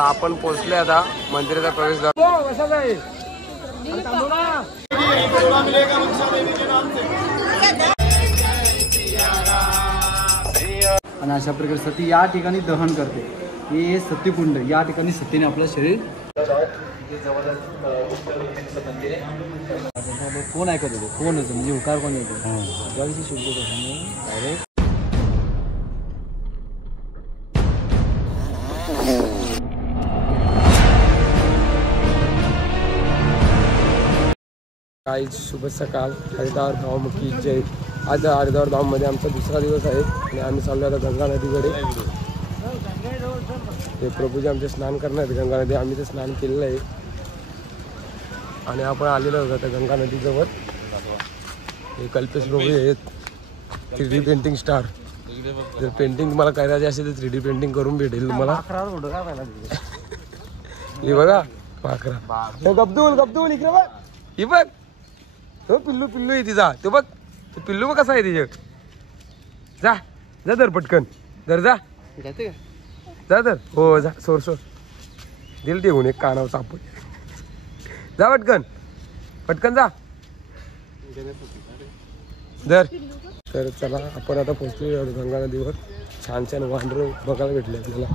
आपण पोहोचले आता मंदिराचा प्रवेशद्वार. आणि अशा प्रकारे सती या ठिकाणी दहन करते. हे सतीकुंड, या ठिकाणी सतीने आपलं शरीर. कोण ऐकत होते, कोण होतं म्हणजे हुकार कोण येतो ज्याविषयी शुद्ध डायरेक्ट. काही शुभ सकाळ. हरिद्वार धाम की जय. आज हरिद्वार धाममध्ये आमचा दुसरा दिवस आहे आणि आम्ही चाललो आता गंगा नदीकडे. ते प्रभूजी आमचे स्नान करणार आहेत गंगा नदी. आम्ही ते स्नान केलेलं आहे आणि आपण आलेलो होतो त्या गंगा नदीजवळ. हे कल्पेश प्रभू आहेत 3D पेंटिंग स्टार. जर पेंटिंग तुम्हाला करायची असेल तर 3D पेंटिंग करून भेटेल तुम्हाला. हे बघा पाखरा. गब्दूल इकडे बघ. ही बघ तो पिल्लू आहे तिचा. तो बघ तो पिल्लू बघ कसा आहे तिच्या. जा धर पटकन धर. जा धर. हो जा सोर दिल ठेवून एक कानावर चापून. जा पटकन जा धर. तर चला आपण आता पोहोचलो गंगा नदीवर. छान वांढर बघायला भेटले आपल्याला.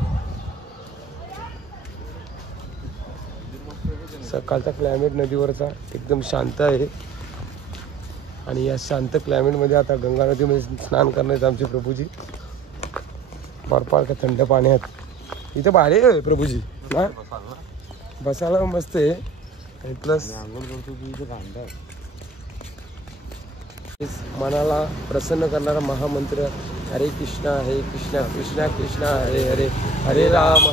सकाळचा क्लायमेट नदीवरचा एकदम शांत आहे आणि या शांत क्लायमेटमध्ये आता गंगा नदीमध्ये स्नान करण्यात आमचे प्रभूजी. बर्फाळ थंड पाण्यात इथं भारी आहे प्रभूजी ना. बसायला मस्त आहे प्लस मनाला प्रसन्न करणारा महामंत्र हरे कृष्णा कृष्णा कृष्णा हरे हरे, हरे राम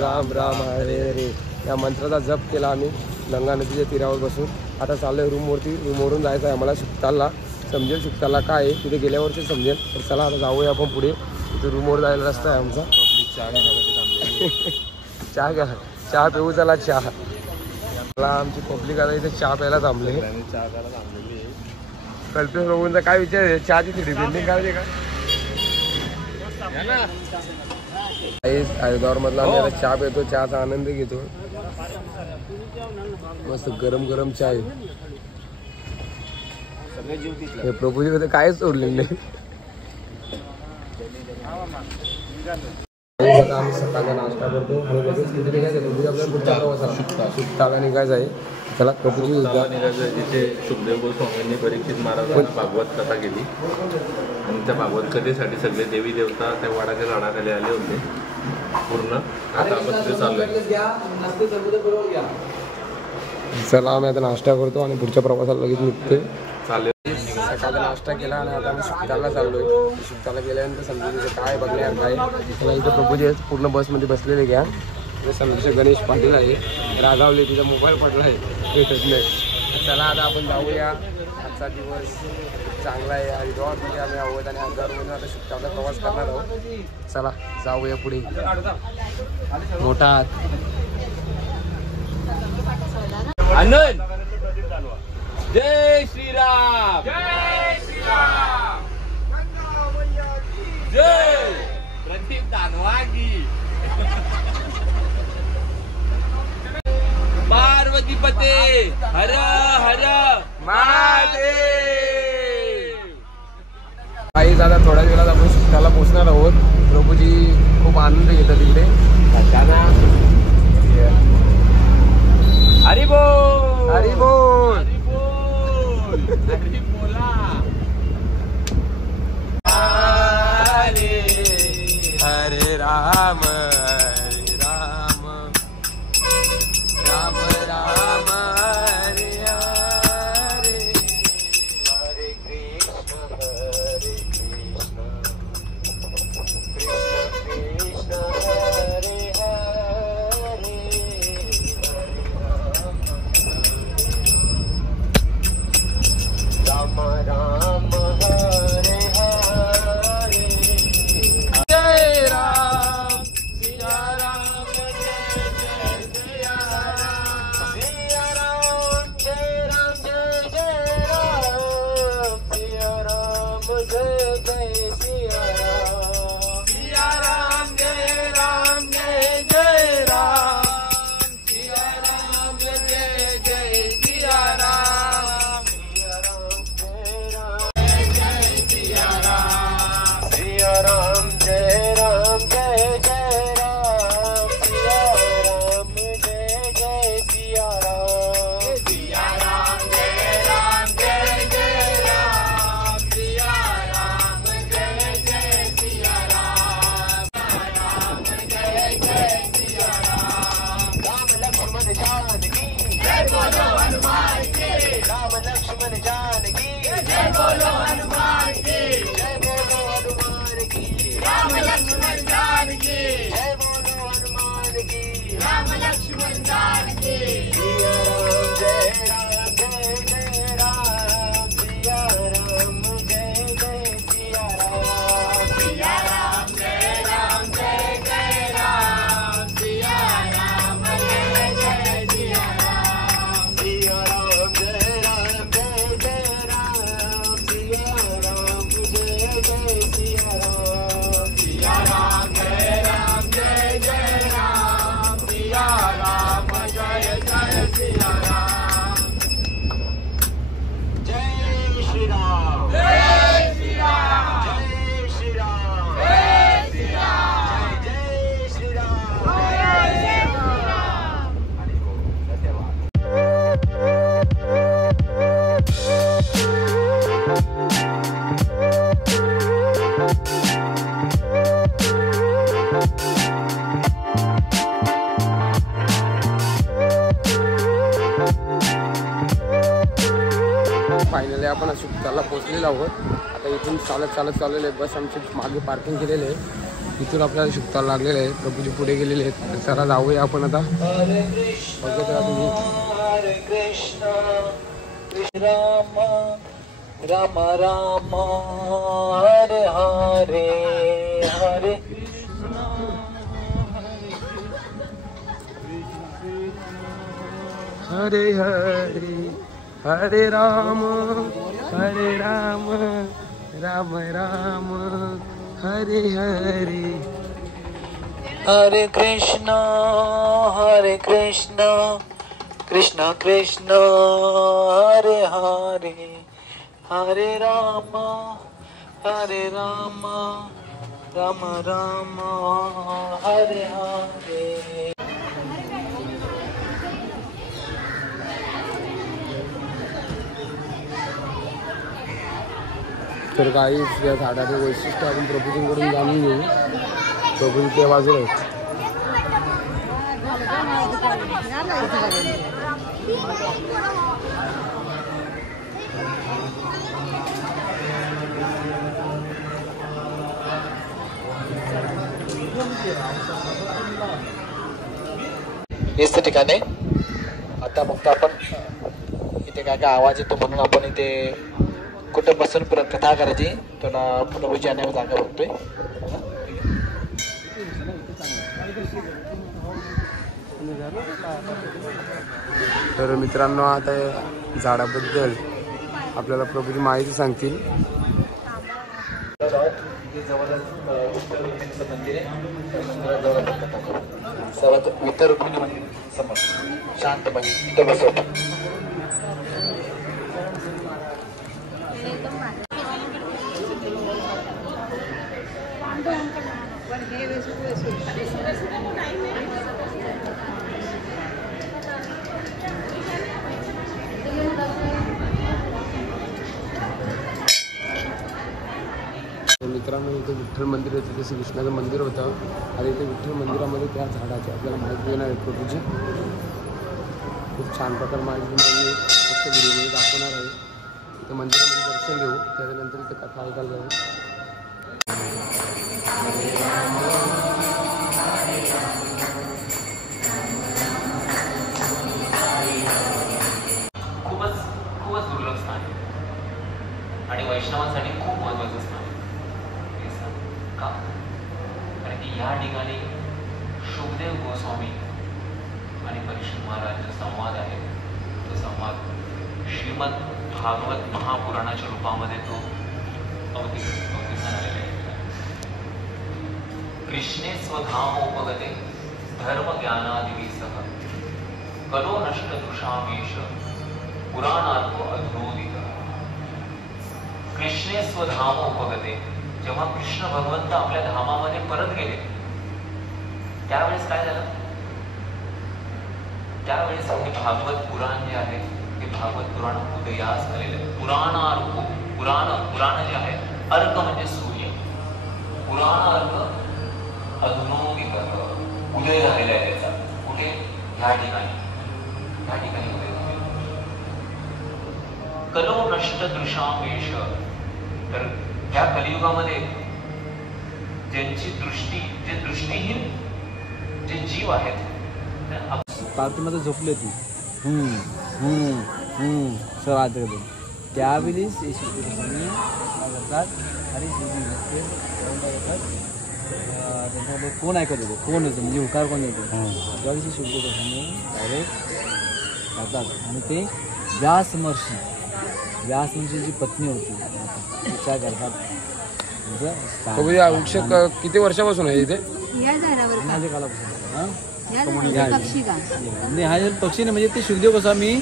राम राम हरे हरे. या मंत्राचा जप केला आम्ही गंगा नदीच्या तीरावर बसून. आता चाललोय रूमवरती. रूमवरून जायचं आहे आम्हाला शुक्तालला. समजेल शुक्तालला काय आहे तिथे गेल्यावरती समजेल. तर चला आता जाऊया आपण पुढे. तिथे रूमवर जायला रस्ता आहे आमचा. चहा पिऊ. चला चहा. मला आमची पब्लिक आता इथे चहा प्यायला थांबले. कल्पेश प्रभूंचा काय विचार आहे चहाची 3D पेंटिंग करायची का. हरिद्वार मधला आम्ही आता चहा पितो. चहाचा आनंद घेतो. मस्त गरम चहा आहे. हे प्रभूजी मध्ये कायच सोडलेलं नाही. आम्ही सकाळचा नाश्ता करतो आणि लगेच तिथे निघायचं. प्रभूजी आपल्याला पुढच्या प्रवासाला शुक्ताला निघायचं आहे. चला प्रभूजी जिथे सुखदेव गोस्वामींनी परीक्षित महाराजांना भागवत कथा केली आणि त्या भागवत कथेसाठी सगळे देवी देवता त्या वाडाच्या झाडाखाली आले होते पूर्ण. आता आपण तिथे चाललोय. चला आम्ही आता नाश्ता करतो आणि पुढच्या प्रवासाला लगेच निघतोय. चालेल. सकाळचा नाश्ता केला आणि आता आम्ही शुक्ताला चाललोय. शुक्ताला गेल्यानंतर समजून तिथे काय बघण्यात काय. त्याला इथं प्रभूजी पूर्ण बसमध्ये बसलेले घ्या. समजून गणेश पाटील आहे. रागावले तिचा मोबाईल पडला आहे भेटत नाही. चला आता आपण जाऊया. आजचा दिवस चांगला आहे. हरिद्वारमध्ये आम्ही आहोत आणि हरिद्वारमधून आता शुक्ताचा प्रवास करणार आहोत. चला जाऊया पुढे. मोठा आनंद. जय श्रीराम. जय प्रदीप दानवागी. पार्वती पते हर हर महादेव. काही दादा थोड्या वेळात आपण शुक्ताला पोहोचणार आहोत. प्रभूजी खूप आनंद घेतात तिकडे. हरी बोल. हरी बोल. हरी बोल. हरी बोला. हरे हरे राम राम राम हरे हरे, हरे कृष्ण कृष्ण कृष्ण हरे हरे. फायनली आपण अशोकताला पोहोचलेलो आहोत. आता इथून चालत चाललेले बस आमची मागे पार्किंग केलेले आहे. इथून आपल्याला अशोकताला लागलेले आहे. प्रभूजी पुढे गेलेले आहेत. तर चला जाऊया आपण आता. बघत राहा तुम्ही. हरे कृष्ण कृष्ण राम राम राम हरे हरे हरे हरे हरे हरे राम राम राम हरे हरे. हरे कृष्ण कृष्ण कृष्ण हरे हरे हरे राम राम राम हरे हरे. तर काही या झाडाचे वैशिष्ट्य आपण प्रभूजींकडून जाणून घेऊ. प्रभूजी ते बाजूला आहेत. हेच ठिकाणे आता फक्त आपण इथे काय काय आवाज येतो म्हणून आपण इथे कुठं बसून कथा करायची तुला प्रभूजी आणि जागा बघतोय. तर मित्रांनो आता झाडाबद्दल आपल्याला प्रभूजी माहिती सांगतील. मंदिर आहे सर्वात वितर रुक्मिणी मंदिर समोर शांतपणे इथं बसवतो. मित्रांनो इथे विठ्ठल मंदिर होतं. जसं कृष्णाचं मंदिर होतं आणि इथे विठ्ठल मंदिरामध्ये त्या झाडाची आपल्याला माहिती देणार आहे प्रभूजी. खूप छान प्रकारे माहिती मी फक्त व्हिडिओमध्ये दाखवणार आहे. इथे मंदिरामध्ये दर्शन घेऊ. त्याच्यानंतर इथे कथा ऐकायला जाऊ. खूपच दुर्लभ स्थान आहे आणि वैष्णवांसाठी खूप महत्त्वाचं स्थान आहे. का? कारण की या ठिकाणी शुकदेव गोस्वामी आणि परीक्षित महाराजांचा संवाद आहे. तो संवाद श्रीमद भागवत महापुराणाच्या रूपामध्ये तो अवतीर्ण झालेला आहे. कृष्णे स्वधामोपगते धर्म ज्ञानादिविसह कलो नष्ट दृशामेश पुराणार्थ अधुनोदित. कृष्णे स्वधामोपगते, जेव्हा कृष्ण भगवंत आपल्या धामामध्ये परत गेले त्यावेळेस काय झालं? त्यावेळेस हे भागवत पुराण जे आहे ते भागवत पुराण उदयास आलेलं आहे. पुराण जे आहे, अर्क म्हणजे सूर्य, पुराण अर्क अधुनोदित उदय झालेला आहे त्याचा. कुठे? ह्या ठिकाणी उदय झालेला. कलो नष्ट दृशामेश, तर त्या कलियुगामध्ये ज्यांची दृष्टी, जे दृष्टीहीन जे जीव आहेत पार्टीमध्ये झोपली होती सर आते त्यावेळी शुद्ध गोस्वामी काय करतात अरे त्यांच्यामध्ये कोण ऐकत होते कोण येतो म्हणजे उकार कोण येतो ज्या दिवशी शुद्ध गोस्वामी डायरेक्ट जातात आणि ते व्यास महर्षीची जी पत्नी होती तिच्या करतात वृक्ष किती वर्षापासून आहे इथे माझ्या कालापासून नाही हा पक्षी नाही म्हणजे ते शुद्धदेव गोस्वामी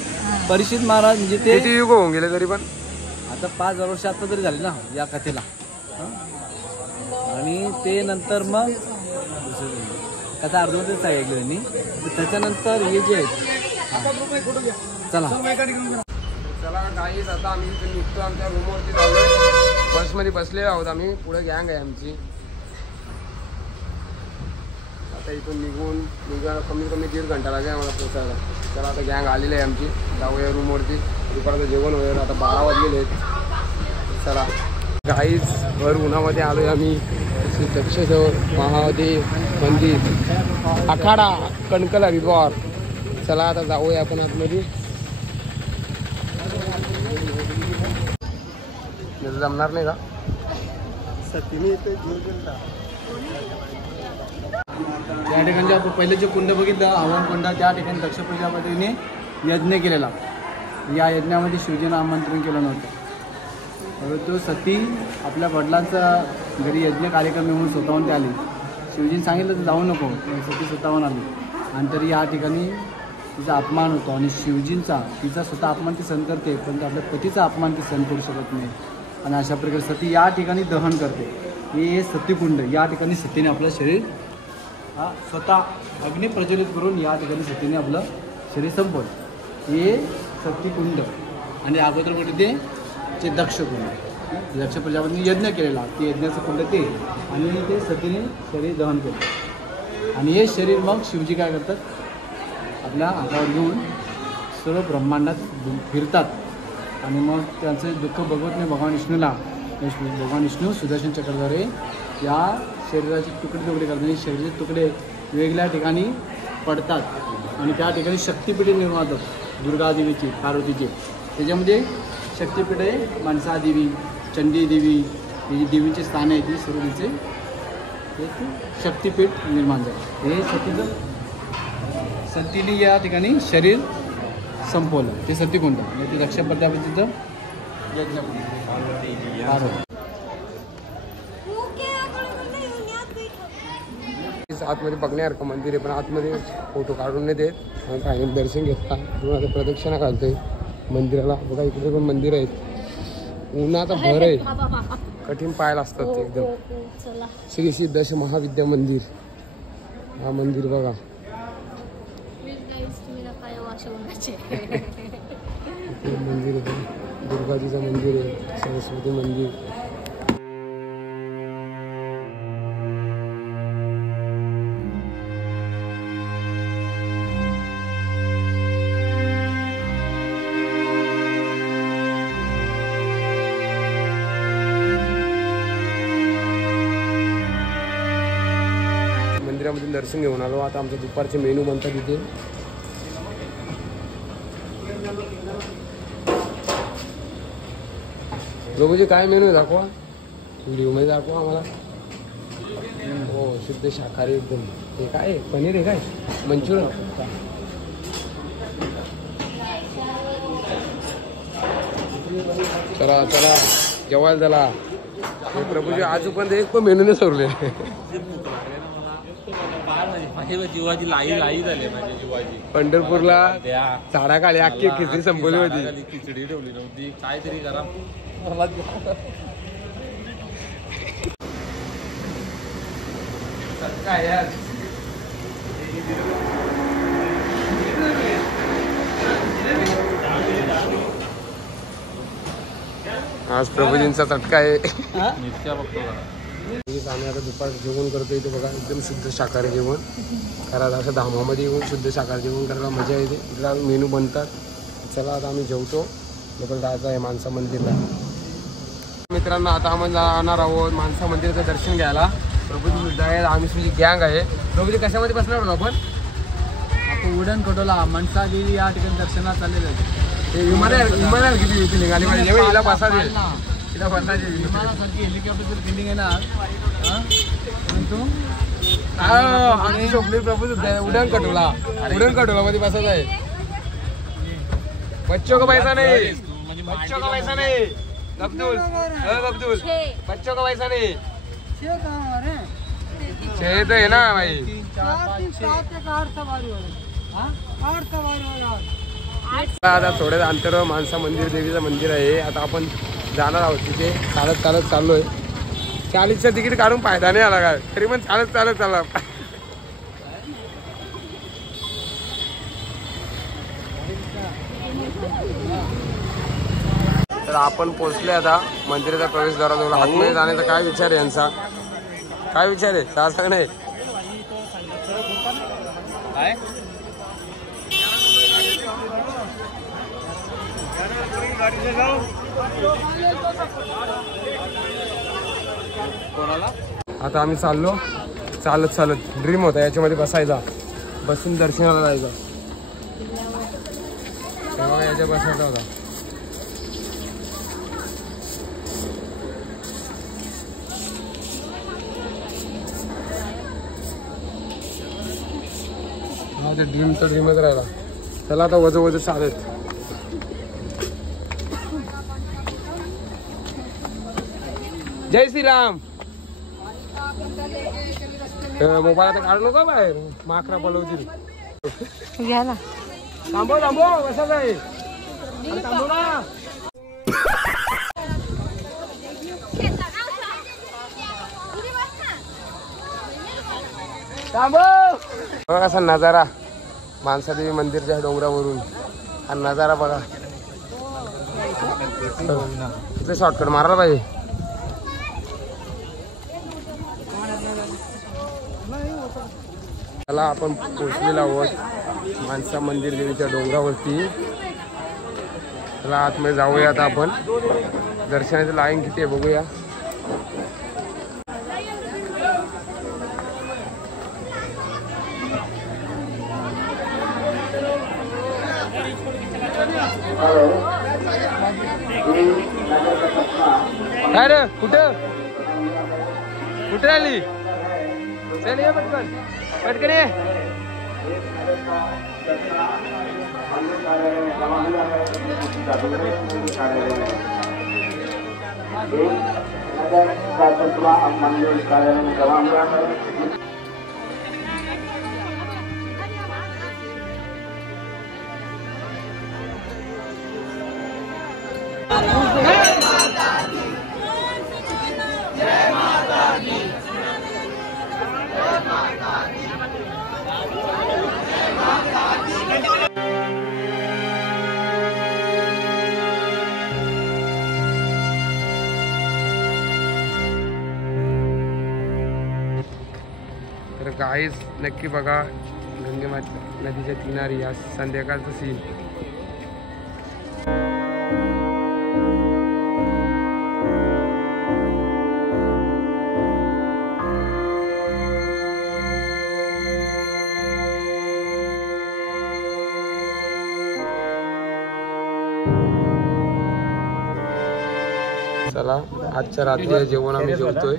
परीक्षित महाराज म्हणजे ते किती युग होऊन गेले तरी पण आता 5,000 वर्ष आता तरी झाले ना या कथेला आणि ते नंतर मग कथा अर्धवटच ऐकलं त्यांनी त्याच्यानंतर हे जे आहेत चला गाईज आता आम्ही इथे निघतो आमच्या रूमवरती चाललो बसमध्ये बसलेलो आहोत आम्ही पुढे गँग आहे आमची आता इथून निघायला कमीत कमी 1.5 घंटा लागेल आम्हाला पोचायला चला आता गँग आलेली आहे आमची जाऊया रूमवरती दुपारचं जेवण वगैरे आता 12 वाजलेले आहेत चला गाईज भर उन्हामध्ये आलो आहे आम्ही श्री दक्षेश्वर महादेव मंदिर आखाडा कणकला रिसॉर्ट चला आता जाऊया आपण आतमध्ये जमणार नाही का त्या ठिकाणी आपण पहिले जे कुंड बघितलं आव्हान कुंड त्या ठिकाणी दक्ष प्रजापतीने यज्ञ केलेला या यज्ञामध्ये शिवजीनं आमंत्रण केलं नव्हतं परंतु सती आपल्या वडिलांचा घरी यज्ञ कार्यक्रम येऊन स्वतःहून ते आली शिवजीने सांगितलं तर जाऊ नको सती स्वतःहून आली आणि तरी या ठिकाणी तिचा अपमान होतो आणि शिवजींचा तिचा स्वतः अपमान ती सहन करते पण आपल्या पतीचा अपमान ती सहन करू शकत नाही आणि अशा प्रकारे सती या ठिकाणी दहन करते हे सतीकुंड या ठिकाणी सतीने आपलं शरीर स्वतः अग्नी प्रज्वलित करून या ठिकाणी सतीने आपलं शरीर संपवलं हे सतीकुंड आणि अगोदर कुठे ते दक्षकुंड दक्ष प्रजापतीने यज्ञ केलेला ते यज्ञाचं कुंड ते आणि ते सतीने शरीर दहन केलं आणि हे शरीर मग शिवजी काय करतात आपल्या हातावर घेऊन सर्व ब्रह्मांडात फिरतात आणि मग त्यांचं दुःख बघवत नाही भगवान विष्णूला भगवान विष्णू सुदर्शन चक्रद्वारे या शरीराचे तुकडे करतात शरीराचे तुकडे वेगवेगळ्या ठिकाणी पडतात आणि त्या ठिकाणी शक्तिपीठे निर्माण होतात दुर्गादेवीची पार्वतीची त्याच्यामध्ये शक्तिपीठे मनसादेवी चंडीदेवी ही जी देवीचे स्थान आहे ती सर्व तिचे शक्तिपीठ निर्माण झालं हे सतीने या ठिकाणी शरीर संपवलं ते सतीकुंड म्हणजे ते दक्ष प्रजापतीचं यज्ञ आतमध्ये बघण्यासारखं मंदिर आहे पण आतमध्ये फोटो काढून नाही देत काही दर्शन घेतला आता प्रदक्षिणा घालतोय मंदिराला बघा इकडे पण मंदिर आहेत उन्हाचा भर आहे कठीण पाहायला असतात ते एकदम श्री सिद्धेश्वर महाविद्या मंदिर हा मंदिर बघा मंदिर आहे दुर्गाजीचं मंदिर आहे सरस्वती मंदिर मंदिरामधून दर्शन घेऊन आलो आता आमचे दुपारचे मेनू बनतात तिथे प्रभूजी काय मेनू आहे दाखवा व्हिडिओमध्ये दाखवा आम्हाला हो शुद्ध शाकाहारी एकदम हे काय पनीर आहे काय मंचुरियन चला चला जेवायला झाला प्रभूजी आजूपर्यंत एक पण मेनू नाही सरले जीवाची लाई झाली माझी जीवाची पंढरपूरला झाडाखाली अख्खी खिचडी संपवली होती खिचडी ठेवली नव्हती काहीतरी करा काय यार आज प्रभूजींचा तटका आहे आम्ही आता दुपार जेवण करतो इथे बघा एकदम शुद्ध शाकाहारी जेवण करायला असं धामामध्ये येऊन शुद्ध शाकाहारी जेवण करायला मजा येते इकडे मेनू बनतात चला आता आम्ही जेवतो लोक जायचं आहे मानसा मंदिरला मित्रांनो आता आम्ही जाणार आहोत मानसा मंदिराचं दर्शन घ्यायला प्रभूजी सुद्धा आहे आम्ही तुझी गँग आहे प्रभूजी कशामध्ये बसणार होतो आपण उडण खटोला मनसा देवी या ठिकाणी दर्शनात आलेले आहेत. विमानावर किती फिलिंग आली पाहिजे हिला बसायची हिला बसायची विमानासारखी हेलिकॉप्टरची फिलिंग येणार. परंतु आमची स्वप्नील प्रभू उडण कटोला मध्ये बसत आहे. बच्चों का पैसा नहीं, बच्चों का पैसा नहीं. अब्दुल बच्चों का पैसा नहीं. छे तो है ना भाई. 3-4 आता थोड्या अंतरावर मानसा मंदिर देवीचं मंदिर आहे. आता आपण जाणार आहोत तिथे. चालत चाललोय. 40चं तिकीट काढून फायदा नाही आला काय तरी पण चालत चालला. तर आपण पोहोचले आता मंदिराच्या प्रवेशद्वाराजवळ. आतमध्ये जाण्याचा काय विचार आहे यांचा? काय विचार आहे? सांग नाही. आता आम्ही चालत ड्रीम होता याच्यामध्ये बसायचा, बसून दर्शनाला जायचा. तेव्हा याच्या बसायचा होता. हा ते ड्रीमच राहिला. चला आता वज चालत. जय श्रीराम. मोबाईल आता काढू नका बाहेर, माकरा पलवतील. थांबव कसं आहे थांबव ना. बघा कसा नजारा मानसादेवी मंदिरच्या डोंगरावरून. हा नजारा बघा. इथे शॉर्टकट मारायला पाहिजे. चला आपण पोहोचलेलो आहोत मानसा मंदिर देवीच्या डोंगरावरती. चला आतमध्ये जाऊया आता आपण. दर्शनाची लाईन किती आहे बघूया. काय रे कुठे आली? चल ये पटकन ये. तर गाईज नक्की बघा गंगेमाता नदीच्या किनारी या संध्याकाळचं सीन. चला आजच्या रात्री जेवण आम्ही जेवतोय.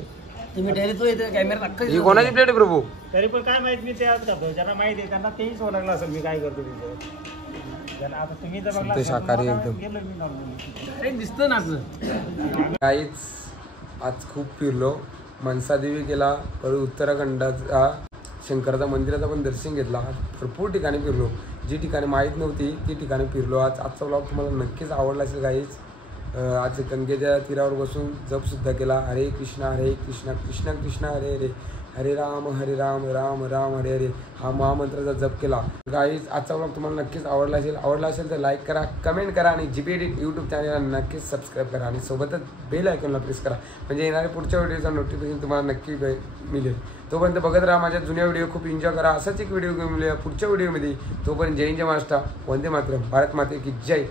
ही कोणाची प्लेट आहे प्रभू? तरी पण काय माहित, मी ते आज खातो. ज्यांना माहिती आहे त्यांना तेही सवय लागला असेल मी काय करतो तिथं. आता तुम्ही जर बघला शाकाहारी एकदम दिसतं ना. काहीच आज खूप फिरलो. मनसादेवी गेला, परत उत्तराखंडाचा शंकराचा मंदिराचा पण दर्शन घेतला. भरपूर ठिकाणी फिरलो. जी ठिकाणी माहीत नव्हती ती ठिकाणी फिरलो. आजचा व्लॉग तुम्हाला नक्कीच आवडला असेल काहीच. आज गंगेच्या तीरावर बसून जपसुद्धा केला. हरे कृष्णा कृष्ण कृष्ण हरे हरे, हरे राम राम राम हरे हरे हा महामंत्राचा जप केला. गाईज आजचा व्लॉग तुम्हाला नक्कीच आवडला असेल तर लाईक करा, कमेंट करा आणि जीपी एडिट यूट्यूब चॅनलला नक्कीच सबस्क्राईब करा आणि सोबतच बेल आयकॉनला प्रेस करा म्हणजे येणाऱ्या पुढच्या व्हिडिओचा नोटिफिकेशन तुम्हाला नक्की मिळेल. तोपर्यंत बघत राहा माझ्या जुन्या व्हिडिओ. खूप एन्जॉय करा. असाच एक व्हिडिओ घेऊन मिळूया पुढच्या व्हिडिओमध्ये. तोपर्यंत जय हिंद महाराष्ट्र, वंदे मातरम, भारत माते की जय.